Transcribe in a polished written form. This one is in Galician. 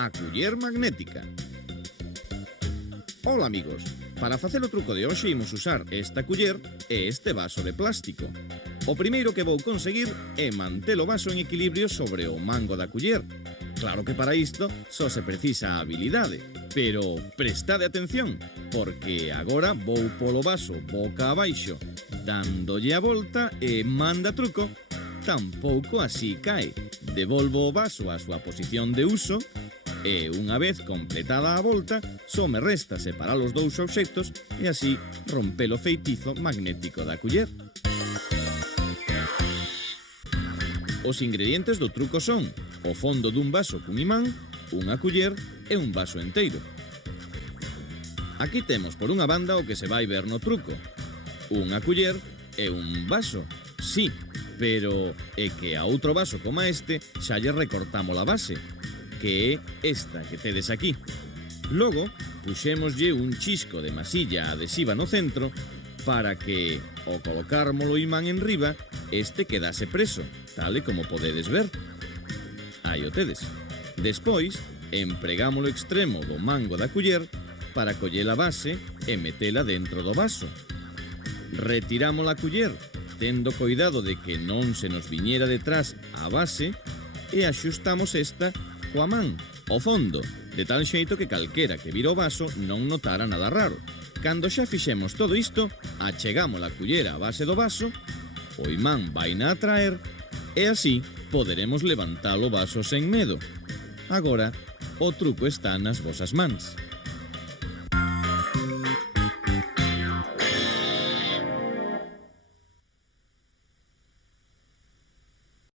a culler magnética. Ola amigos, para facer o truco de hoxe imos usar esta culler e este vaso de plástico. O primeiro que vou conseguir é manter o vaso en equilibrio sobre o mango da culler. Claro que para isto só se precisa habilidade, pero prestade atención, porque agora vou polo vaso boca abaixo, dándolle a volta e manda truco. Tampouco así cae. Devolvo o vaso á súa posición de uso e, unha vez completada a volta, só me resta separar os dous obxectos e así romper o feitizo magnético da culler. Os ingredientes do truco son o fondo dun vaso cun imán, unha culler e un vaso enteiro. Aquí temos por unha banda o que se vai ver no truco. Unha culler e un vaso, sí, pero é que a outro vaso como este xa lle recortamos a base, que é esta que tedes aquí. Logo, puxémoslle un chisco de masilla adhesiva no centro para que, ao colocármolo o imán en riba, este quedase preso, tal e como podedes ver. Aí o tedes. Despois, empregamos o extremo do mango da culler para coller a base e metela dentro do vaso. Retiramos a culler, tendo cuidado de que non se nos viñera detrás a base, e axustamos esta coa man, ao fondo, de tal xeito que calquera que vira o vaso non notara nada raro. Cando xa fixemos todo isto, achegamos a culler á base do vaso, o imán vaina a traer, e así poderemos levantar o vaso sen medo. Agora, o truco está nas vosas mans.